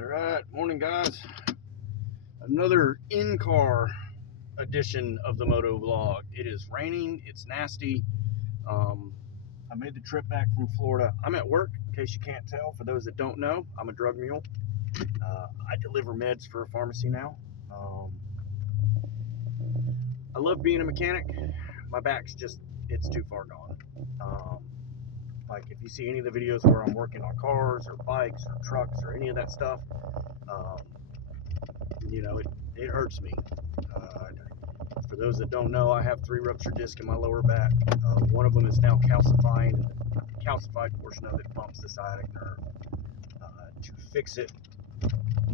All right, morning guys. Another in-car edition of the moto vlog. It is raining, it's nasty. I made the trip back from Florida. I'm at work, in case you can't tell. For those that don't know, I'm a drug mule. I deliver meds for a pharmacy now. I love being a mechanic. My back's just, it's too far gone. Like if you see any of the videos where I'm working on cars or bikes or trucks or any of that stuff, you know, it hurts me. For those that don't know, I have 3 ruptured discs in my lower back. One of them is now calcifying, and the calcified portion of it bumps the sciatic nerve. To fix it,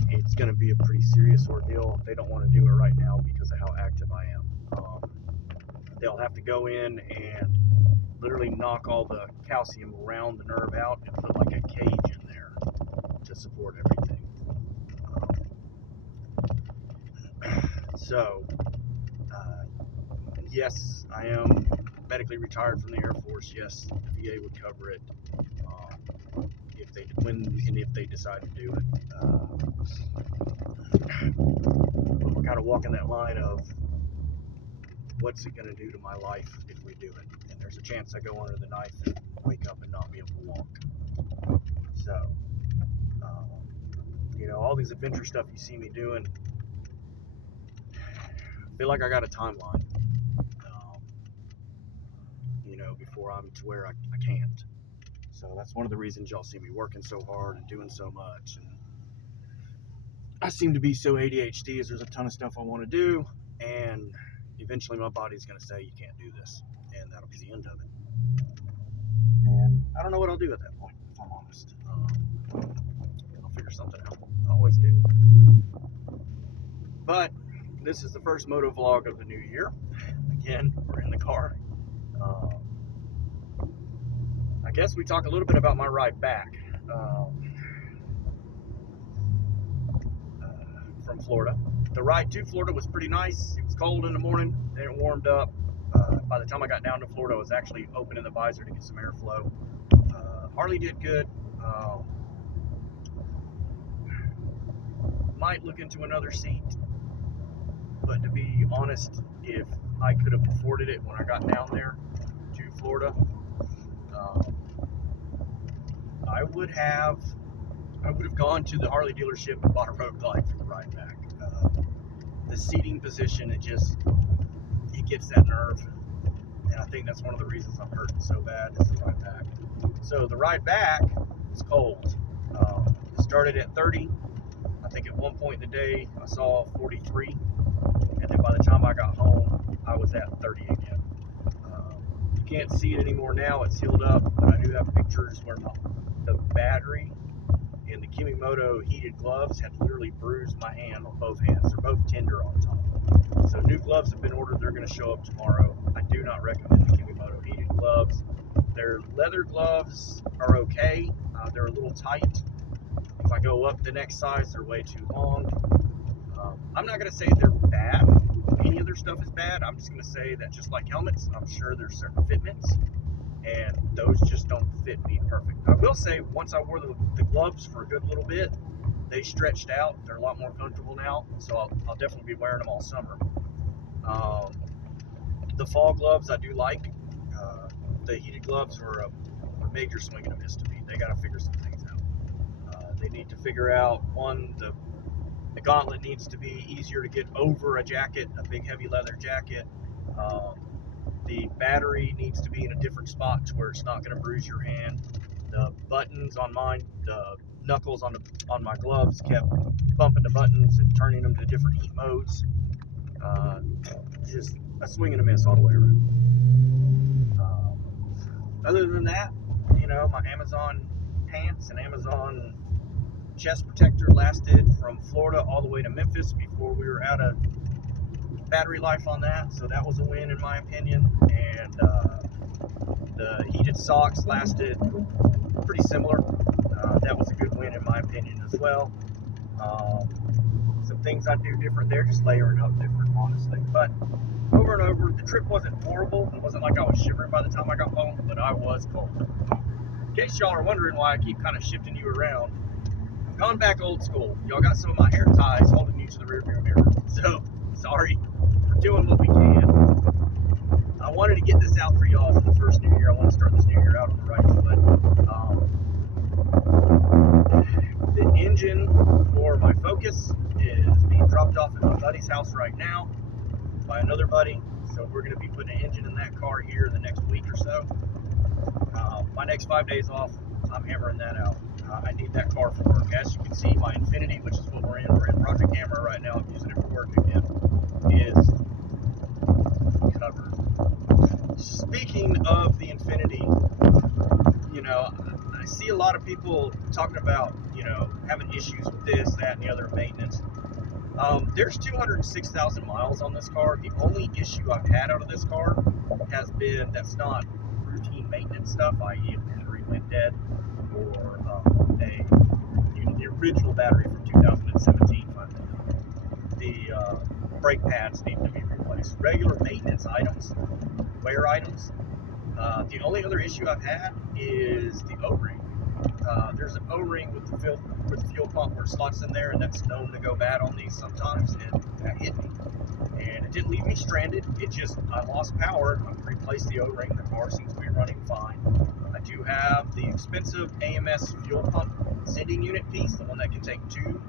it's going to be a pretty serious ordeal. They don't want to do it right now because of how active I am. They'll have to go in and literally knock all the calcium around the nerve out and put like a cage in there to support everything. So, yes, I am medically retired from the Air Force. Yes, the VA would cover it if they decide to do it. But we're kind of walking that line of what's it going to do to my life if we do it. And there's a chance I go under the knife and wake up and not be able to walk. So, you know, all these adventure stuff you see me doing, I feel like I got a timeline, you know, before I'm to where I can't. So that's one of the reasons y'all see me working so hard and doing so much. And I seem to be so ADHD as there's a ton of stuff I want to do, and eventually my body's going to say you can't do this, and that'll be the end of it. And I don't know what I'll do at that point, if I'm honest. I'll figure something out. I always do. But this is the first moto vlog of the new year. Again, we're in the car. I guess we talk a little bit about my ride back from Florida. The ride to Florida was pretty nice. It was cold in the morning, then it warmed up. By the time I got down to Florida, I was actually opening the visor to get some airflow. Harley did good. Might look into another seat, but to be honest, if I could have afforded it when I got down there to Florida, I would have gone to the Harley dealership and bought a road glide for the ride back. The seating position, it gets that nerve, and I think that's one of the reasons I'm hurting so bad is the ride back. So the ride back was cold. It started at 30. I think at one point in the day I saw 43, and then by the time I got home I was at 30 again. You can't see it anymore now, it's sealed up, but I do have pictures where the battery in the Moto heated gloves had literally bruised my hand on both hands. They're both tender on top. So new gloves have been ordered. They're going to show up tomorrow. I do not recommend the Moto heated gloves. Their leather gloves are okay. They're a little tight. If I go up the next size, they're way too long. I'm not going to say they're bad. Any of their stuff is bad. I'm just going to say that just like helmets, I'm sure there's certain fitments, and those just don't fit me perfect. I will say, once I wore the gloves for a good little bit, they stretched out. They're a lot more comfortable now, so I'll definitely be wearing them all summer. The fall gloves I do like. The heated gloves were a major swing and a miss to me. They got to figure some things out. They need to figure out, one, the gauntlet needs to be easier to get over a jacket, a big heavy leather jacket. The battery needs to be in a different spot to where it's not going to bruise your hand. The buttons on mine, the knuckles on my gloves kept bumping the buttons and turning them to different heat modes. Just a swing and a miss all the way around. Other than that, you know, my Amazon pants and Amazon chest protector lasted from Florida all the way to Memphis before we were out of battery life on that, so that was a win in my opinion. And the heated socks lasted pretty similar. That was a good win in my opinion as well. Some things I do different there, just layering up different, honestly. But over and over, the trip wasn't horrible. It wasn't like I was shivering by the time I got home, but I was cold. In case y'all are wondering why I keep kind of shifting you around, gone back old school. Y'all got some of my hair ties holding you to the rearview mirror. So, sorry. We're doing what we can. I wanted to get this out for y'all for the first new year. I want to start this new year out on the right foot. The engine for my Focus is being dropped off at my buddy's house right now by another buddy. So we're going to be putting an engine in that car here in the next week or so. My next 5 days off, I'm hammering that out. I need that car for work. As you can see, my Infinity, which is what we're in Project Hammer right now. I'm using it for work again. Is covered. Speaking of the Infinity, you know, I see a lot of people talking about, you know, having issues with this, that, and the other maintenance. There's 206,000 miles on this car. The only issue I've had out of this car has been that's not routine maintenance stuff, i.e. a battery went dead, or the original battery from 2017. The brake pads need to be replaced. Regular maintenance items, wear items. The only other issue I've had is the O-ring. There's an O-ring with the fuel pump where it slots in there, and that's known to go bad on these sometimes, and that hit me. And it didn't leave me stranded. It just, I lost power. I replaced the O-ring. The car seems to be running fine. I do have the expensive AMS fuel pump sending unit piece, the one that can take 2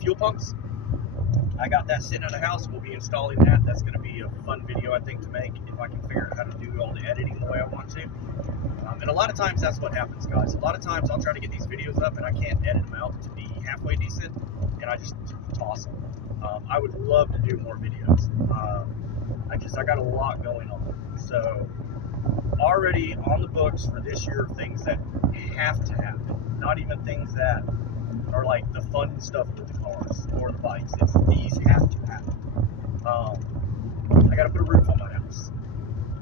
fuel pumps. I got that sitting at the house. We'll be installing that. That's going to be a fun video, I think, to make if I can figure out how to do all the editing the way I want to. And a lot of times that's what happens, guys. A lot of times I'll try to get these videos up and I can't edit them out to be halfway decent, and I just toss them. I would love to do more videos. I got a lot going on. So already on the books for this year, things that have to happen, not even things that are like the fun stuff with the cars or the bikes. It's these have to happen. I got to put a roof on my house.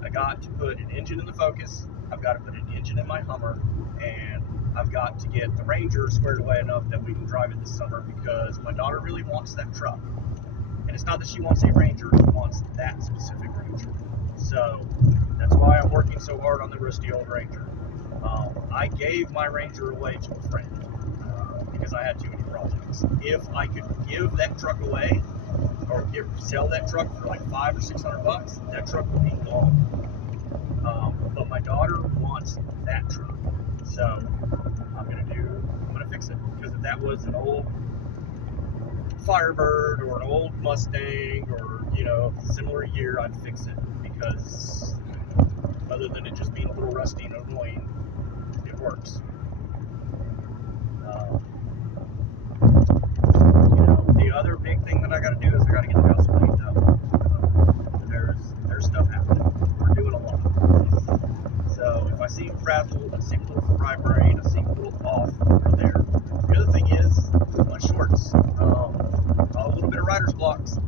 I got to put an engine in the Focus. I've got to put an engine in my Hummer, and I've got to get the Ranger squared away enough that we can drive it this summer, because my daughter really wants that truck. And it's not that she wants a Ranger, she wants that specific Ranger. So that's why I'm working so hard on the rusty old Ranger. I gave my Ranger away to a friend because I had too many projects. If I could give that truck away or sell that truck for like $500 or $600, that truck would be gone. But my daughter wants that truck, so I'm gonna fix it, because if that was an old Firebird or an old Mustang or, you know, similar year, I'd fix it, because other than it just being a little rusty and annoying, it works. You know, the other big thing that I got to do is I got to get the house cleaned up. There's stuff happening. We're doing a lot. So if I seem frazzled, I seem a little fried brain, I seem a little off over there. The other thing is my shorts. A little bit of writer's blocks.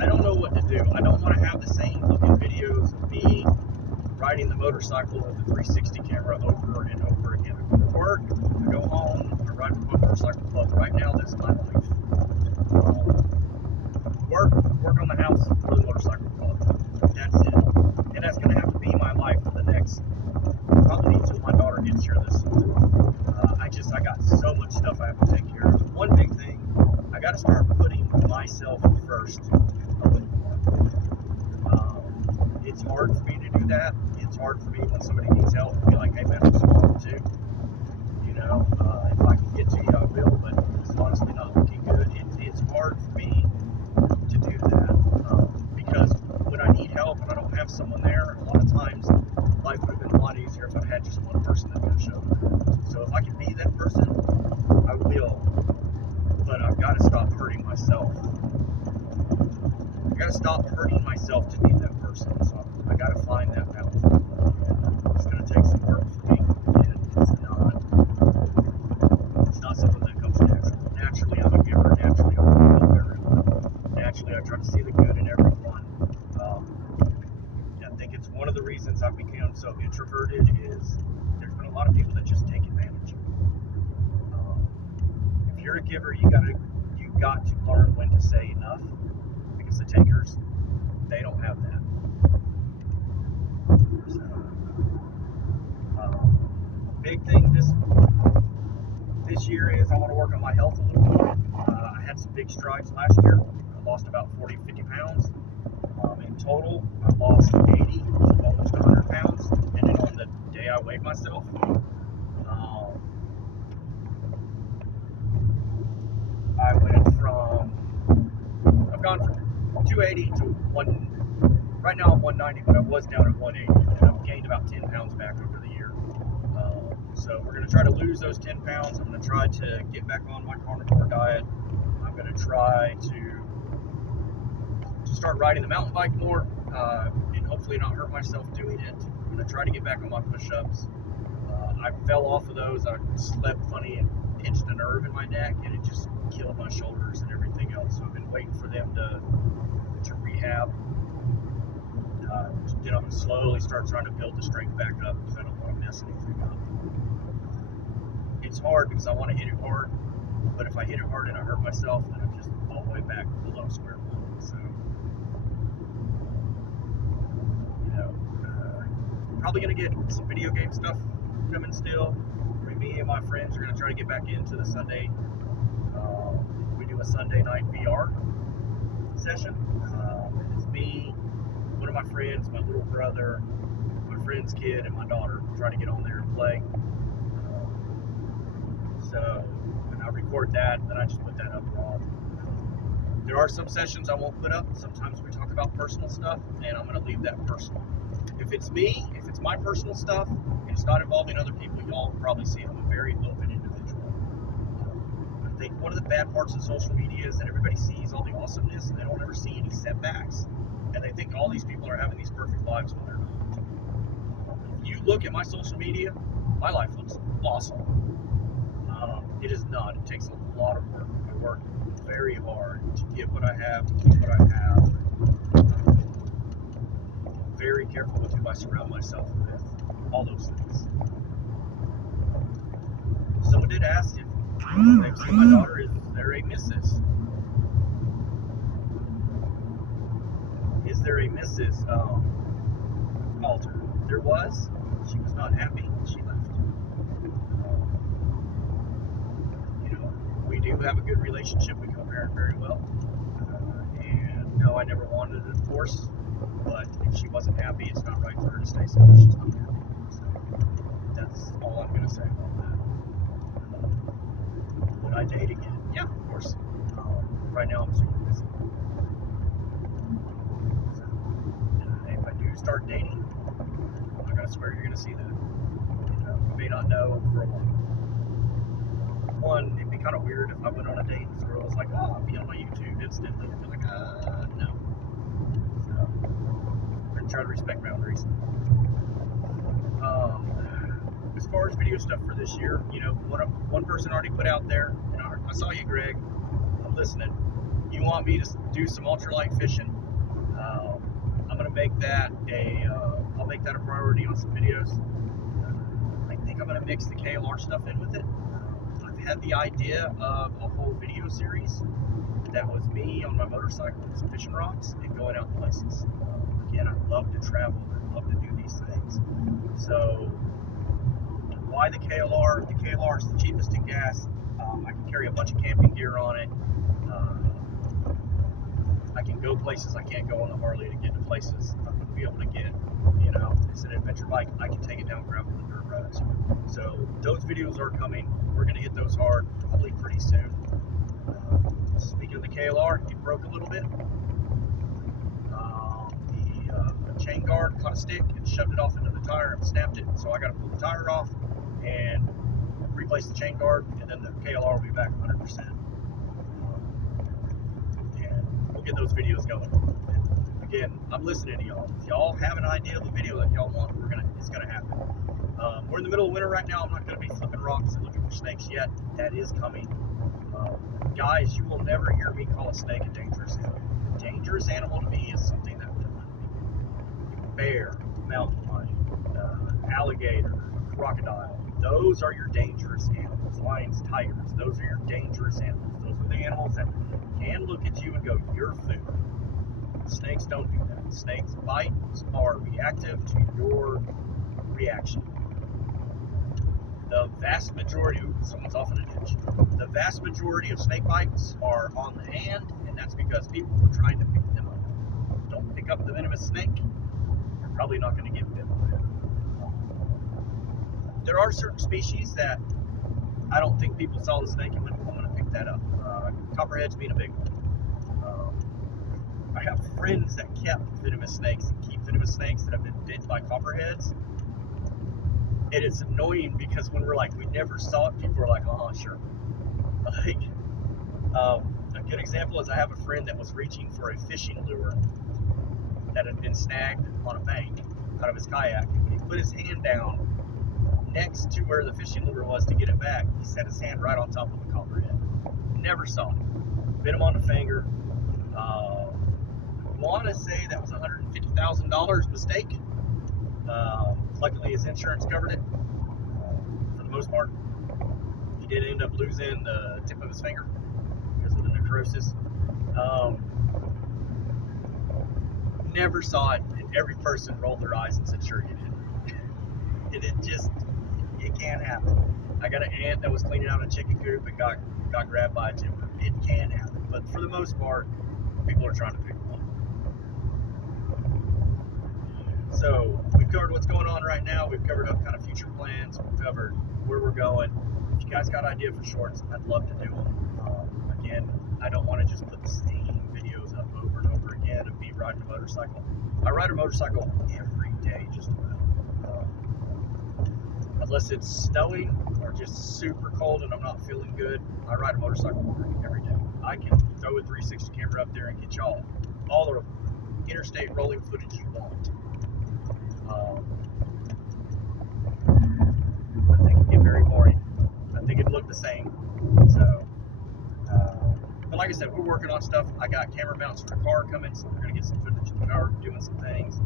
I don't know what to do. I don't want to have the same looking videos of me riding the motorcycle with the 360 camera over and over again. I go to work, I go home, I ride with my motorcycle club. Right now, that's my life. Work on the house, for the motorcycle club. That's it. And that's going to have to be my life for the next, probably until my daughter gets here this summer. I got so much stuff I have to take care of. One big thing, I got to start putting myself first a little more. It's hard for me to do that. It's hard for me when somebody needs help to be like, hey man, I'm smart too. You know, if I can get to you, I will, but it's honestly not looking good. It's hard for me to do that, because when I need help and I don't have someone there, a lot of times life would have been a lot easier if I had just one person that could show up. So if I can be that person, I will, but I've got to stop hurting myself. I got to stop hurting myself to be that person. So I got to find that balance. It's going to take some work for me, and it's not something that comes naturally. Naturally, I'm a giver. Naturally, I want to help everyone. Naturally, I try to see the good in everyone. I think it's one of the reasons I've become so introverted is there's been a lot of people that just take advantage. If you're a giver, you got to learn when to say enough, because the takers, they don't have that. So, big thing this year is I want to work on my health a little bit. I had some big strides last year. I lost about 40, 50 pounds. In total, I lost 80, almost 100 pounds, depending on the day I weighed myself. I've gone from 280 to right now I'm 190, but I was down at 180, and I've gained about 10 pounds back over the year. So we're going to try to lose those 10 pounds. I'm going to try to get back on my carnivore diet. I'm going to try to start riding the mountain bike more, and hopefully not hurt myself doing it. I'm going to try to get back on my push-ups. I fell off of those. I slept funny and pinched a nerve in my neck, and it just killed my shoulders and everything else. So I've been waiting for them to rehab. Then I'm going to slowly start trying to build the strength back up because I don't want to mess anything up. It's hard because I want to hit it hard, but if I hit it hard and I hurt myself, then I'm just all the way back below square one. So, probably going to get some video game stuff coming still. Me and my friends are going to try to get back into the Sunday. We do a Sunday night VR session. It's me, one of my friends, my little brother, my friend's kid, and my daughter try to get on there and play. So when I record that, then I just put that up raw. There are some sessions I won't put up. Sometimes we talk about personal stuff, and I'm going to leave that personal. If it's me, if it's my personal stuff, and it's not involving other people, y'all probably see I'm a very open individual. I think one of the bad parts of social media is that everybody sees all the awesomeness, and they don't ever see any setbacks. And they think all these people are having these perfect lives when they're not. If you look at my social media, my life looks awesome. It is not. It takes a lot of work. I work very hard to get what I have, to keep what I have. I'm very careful with who I surround myself with. All those things. Someone did ask if they've seen my daughter, is there a Mrs.? Is there a Mrs. Alter? There was. She was not happy. She left. We do have a good relationship. We co-parent very well. And no, I never wanted a divorce. But if she wasn't happy, it's not right for her to stay somewhere she's not happy. So that's all I'm going to say about that. Would I date again? Yeah, of course. Right now I'm super busy. So, if I do start dating, I'm not going to swear you're going to see that. You may not know for a while. One, it'd be kind of weird if I went on a date and the girl was like, oh, I'll be on my YouTube instantly. I'd be like, no. So, I'm going to try to respect boundaries. As far as video stuff for this year, one person already put out there, and I saw you, Greg. I'm listening. You want me to do some ultralight fishing? I'm going to make that I'll make that a priority on some videos. I think I'm going to mix the KLR stuff in with it. I've had the idea of a whole video series that was me on my motorcycle with some fishing rods and going out places. Again, I love to travel. I love to do these things. So, why the KLR? The KLR is the cheapest in gas. I can carry a bunch of camping gear on it. I can go places I can't go on the Harley to get to places I wouldn't be able to get. It's an adventure bike. I can take it down gravel and dirt roads. So those videos are coming. We're going to hit those hard probably pretty soon. Speaking of the KLR, it broke a little bit. The chain guard caught a stick and shoved it off into the tire and snapped it. So I got to pull the tire off and replace the chain guard, and then the KLR will be back 100%. And we'll get those videos going. Again, I'm listening to y'all. If y'all have an idea of a video that y'all want, it's gonna happen. We're in the middle of winter right now. I'm not gonna be flipping rocks and looking for snakes yet. That is coming. Guys, you will never hear me call a snake a dangerous animal. A dangerous animal to me is something that bear, mountain lion, alligator, crocodile. Those are your dangerous animals. Lions, tigers. Those are your dangerous animals. Those are the animals that can look at you and go, "You're food." Snakes don't do that. Snakes' bites are reactive to your reaction. The vast majority, someone's off in a ditch. vast majority of snake bites are on the hand, and that's because people are trying to pick them up. Don't pick up the venomous snake, you're probably not going to get bit by it. There are certain species that I don't think people saw the snake and went, I'm going to pick that up. Copperheads being a big one. I have friends that kept venomous snakes and keep venomous snakes that have been bit by copperheads. And it's annoying because when we're like, we never saw it, people are like, oh, sure. Like, a good example is I have a friend that was reaching for a fishing lure that had been snagged on a bank out of his kayak. And when he put his hand down next to where the fishing lure was to get it back, he set his hand right on top of the copperhead. Never saw it. Bit him on the finger. I want to say that was $150,000 mistake. Luckily, his insurance covered it for the most part. He did end up losing the tip of his finger because of the necrosis. Never saw it, and every person rolled their eyes and said, sure you did. It can't happen. I got an aunt that was cleaning out a chicken coop and got grabbed by a timber. It can happen, but for the most part, people are trying to pick them up. So we've covered what's going on right now. We've covered up kind of future plans. We've covered where we're going. If you guys got idea for shorts, I'd love to do them. Again, I don't want to just put the same videos up over and over again of me riding a motorcycle. I ride a motorcycle every day, just about. Unless it's snowing or just super cold and I'm not feeling good, I ride a motorcycle every day. I can throw a 360 camera up there and get y'all all the interstate rolling footage you want. I think it'd get very boring. I think it'd look the same. So, but like I said, we're working on stuff. I got camera mounts for the car coming, so we're gonna get some footage of the car doing some things.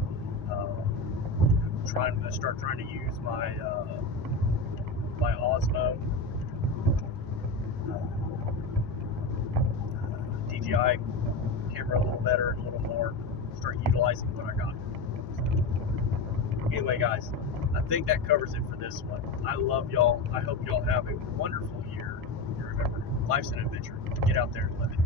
Trying to use my my Osmo DJI camera a little better and a little more. Start utilizing what I got. Anyway, guys, I think that covers it for this one. I love y'all. I hope y'all have a wonderful year. And remember, life's an adventure. Get out there and live it.